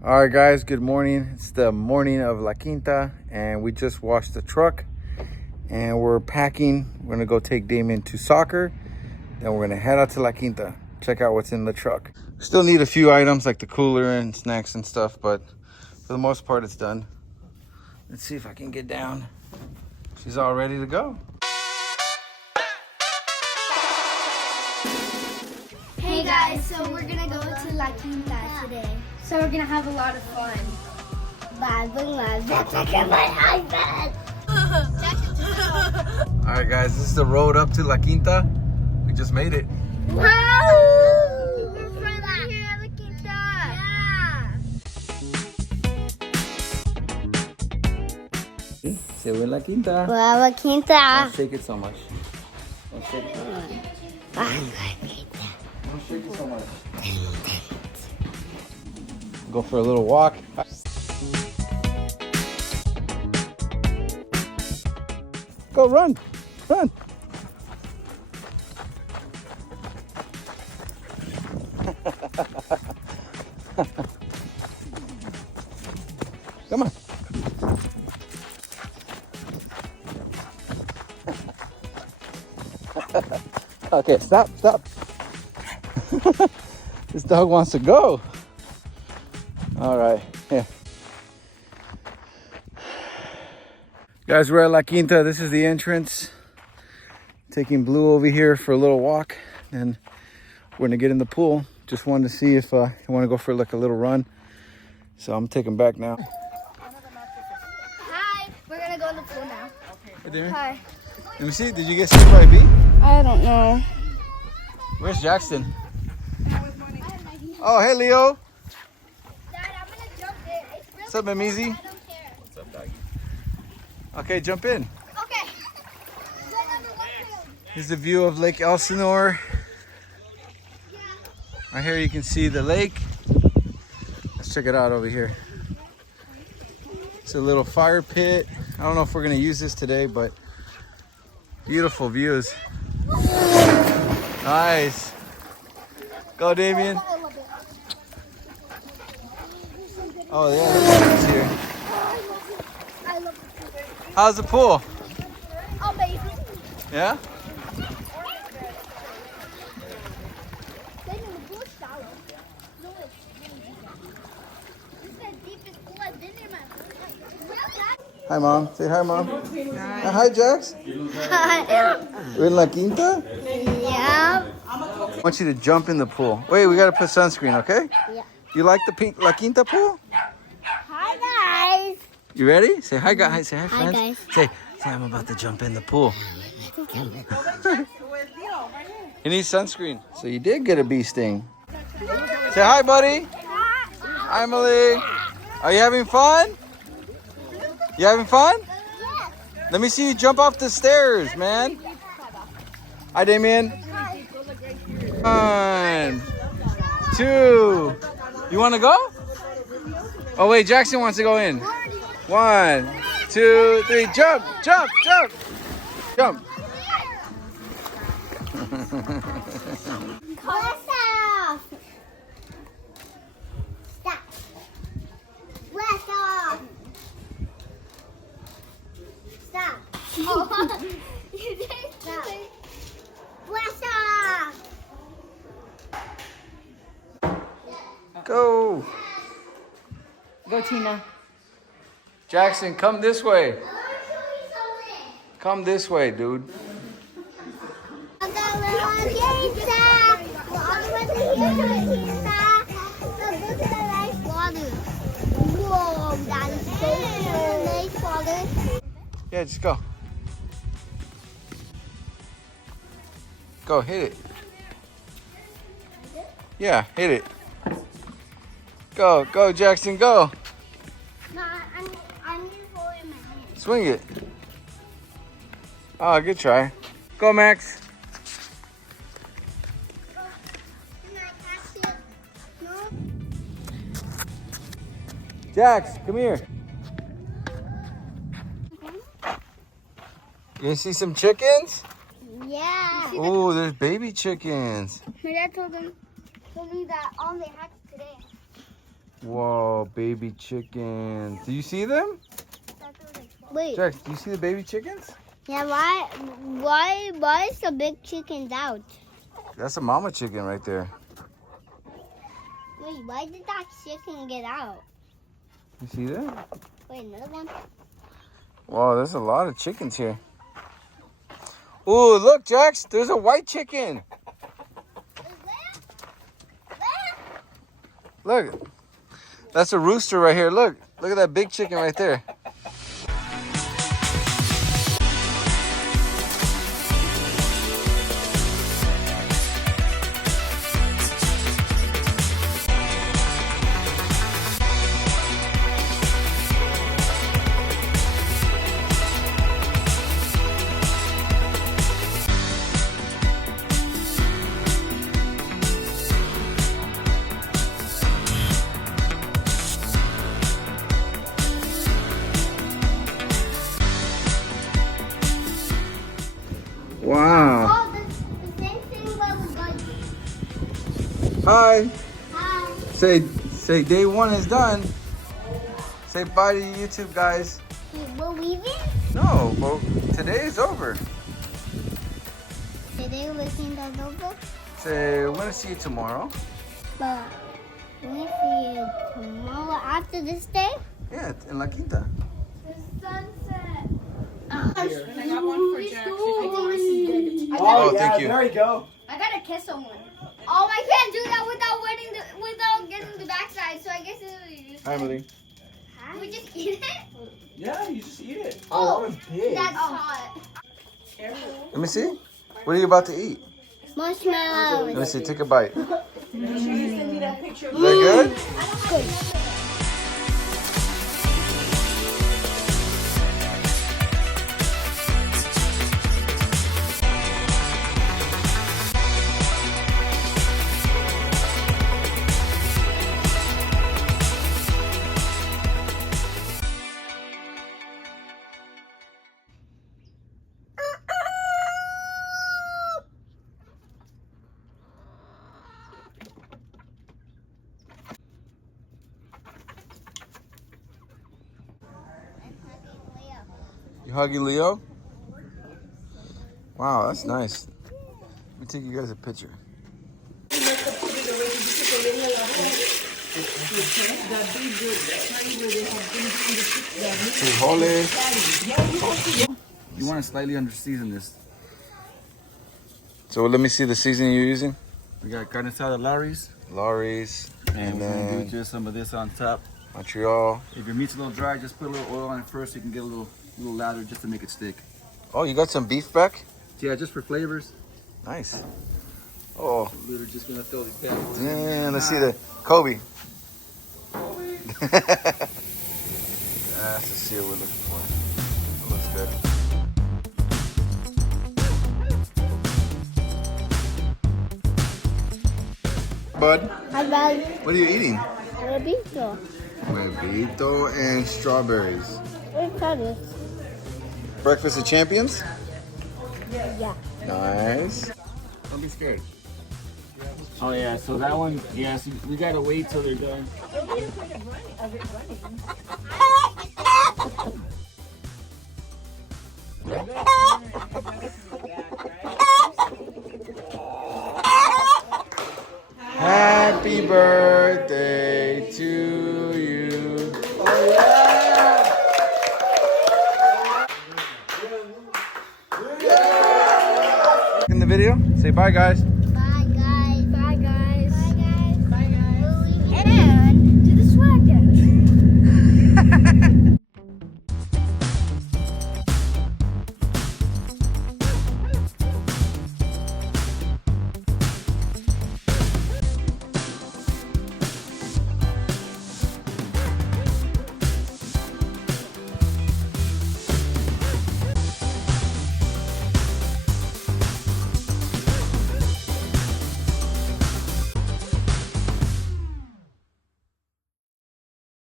All right, guys, good morning. It's the morning of La Quinta, and we just washed the truck, and we're packing. We're gonna go take Damien to soccer, then we're gonna head out to La Quinta, check out what's in the truck. Still need a few items like the cooler and snacks and stuff, but for the most part, it's done. Let's see if I can get down. She's all ready to go. Hey guys, so we're gonna go to La Quinta today. So we're gonna have a lot of fun. Look at my iPad. All right, guys, this is the road up to La Quinta. We just made it. Wow! We're finally here at La Quinta. Yeah. Say we're in La Quinta. Well, La Quinta. Don't shake it so much. Don't shake it so much. Don't shake it so much. Go for a little walk. Go run, run. Come on. Okay, stop. This dog wants to go. All right, yeah. Guys, we're at La Quinta. This is the entrance. Taking Blue over here for a little walk, and we're gonna get in the pool. Just wanted to see if you want to go for like a little run. So I'm taking back now. Hi, we're gonna go in the pool now. Okay. Hi. Let me see. Did you get saved by B? I don't know. Where's Jackson? Oh, hey, Leo. Dad, I'm gonna jump in. It's really What's up, Mimizi? I don't care. What's up, doggy? Okay, jump in. Okay. Here's the view of Lake Elsinore. Right here you can see the lake. Let's check it out over here. It's a little fire pit. I don't know if we're gonna use this today, but beautiful views. Nice. Go, Damien. Oh yeah, look at here. I love it. How's the pool? Amazing. Yeah? Hi, Mom. Say hi, Mom. Hi, Jax. We're in La Quinta? Yeah. I want you to jump in the pool. Wait, we gotta put sunscreen, okay? Yeah. You like the pink La Quinta pool? Hi, guys. You ready? Say hi, guys. Say hi, friends. guys. Say, I'm about to jump in the pool. You need sunscreen. So you did get a bee sting. Say hi, buddy. Hi, Emily. Are you having fun? You having fun? Let me see you jump off the stairs, man. Hi, Damien. 1, 2. You want to go? Oh, wait. Jackson wants to go in. 1, 2, 3. Jump, jump, jump. Jump. Blast off. Stop. Blast off. Stop. Oh. You did stop. Blast off. Go. Go, Tina. Jackson, come this way. Come this way, dude. Whoa, that is so nice water. Yeah, just go. Go, hit it. Yeah, hit it. Go, go, Jackson, go. No, I need to hold it in my hand. Swing it. Oh, good try. Go, Max. Jax, come here. You see some chickens? Yeah. Oh, there's baby chickens. My dad told me that they hatched today. Whoa, baby chickens. Do you see them? Wait. Jax, do you see the baby chickens? Yeah, why is the big chickens out? That's a mama chicken right there. Wait, why did that chicken get out? You see that? Wait, another one? Wow, there's a lot of chickens here. Ooh, look, Jax, there's a white chicken. Look, that's a rooster right here. Look at that big chicken right there. Wow. Oh, the same thing where we got. Hi. Hi. Say day one is done. Say bye to YouTube, guys. We're leaving? No, but today is over. Today we're seeing that over? Say we're gonna see you tomorrow. But we see you tomorrow after this day? Yeah, in La Quinta. The sunset. And I got one for Jack. Oh, thank you. There you go. I gotta kiss someone. Oh, I can't do that without getting the backside. So I guess it's Hi, Emily. we just eat it. Yeah, you just eat it. Oh, that one's big. That's hot. Let me see. What are you about to eat? Marshmallows. Let me see. Take a bite. Is Send me that picture. that good? Good. You hugging Leo? Wow, that's nice. Let me take you guys a picture. You want to slightly under-season this. So let me see the seasoning you're using. We got carne asada Larry's, Laurie's, and we're gonna do just some of this on top. Montreal. If your meat's a little dry, just put a little oil on it first so you can get a little lather just to make it stick. Oh, you got some beef back? Yeah, just for flavors. Nice. Oh, We're just gonna throw these bad boys in yeah, there. let's see the Kobe. That's the seal we're looking for. That looks good. Bud, How about what are you eating? a pizza? Huevito and strawberries. Where's Travis? Breakfast of champions? Yeah. Nice. Don't be scared. Oh yeah, so that one, yeah, so we gotta wait till they're done. Happy birthday to you. In the video, say bye, guys.